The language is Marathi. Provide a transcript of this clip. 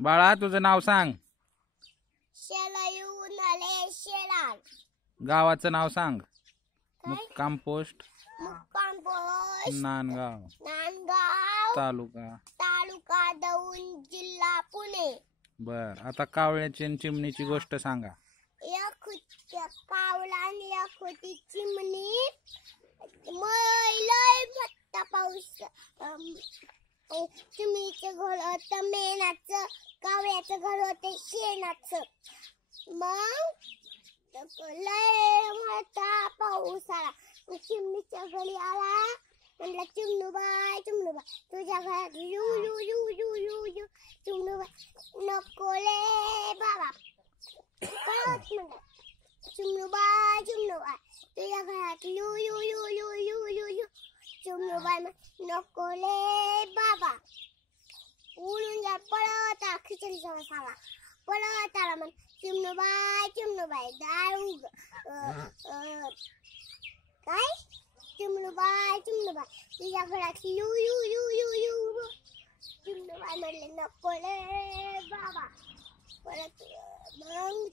बाळा तुझं नाव सांग. शेलायू नरेश शेलार. गावाचं नाव सांग. काय? मुक्काम पोस्ट मुक्काम पोस्ट नांदगाव नांदगाव तालुका दौंड जिल्हा पुणे. बर. आता कावळ्याची आणि चिमणीची गोष्ट सांगा. एक कावळा आणि एक होती चिमणी. लय मोठा पाऊस. चिमणीचं घर होतं मेणाचं, कावळ्याचं घर होतं शेणाचं. मग लय मोठा पाऊस आला. चिमणीच्या घरी आला. म्हणलं चिमणूबाई तुझ्या घरात यू यू यू यू यू यू. चिमणूबाई नको रे बाबा परत म्हणलं चिमणूबाई तुझ्या घरात यू यू यू यू यू यू यू. चिमणूबाई नको रे बाबा. उडून जा पळत आला खिचडीचा मसाला. पळत आला म्हण चिमणूबाई दारू काय चिमणूबाई तुझ्या घरात यू यू यू यू यू. चिमणूबाई म्हणले नको रे बाबा. परत मग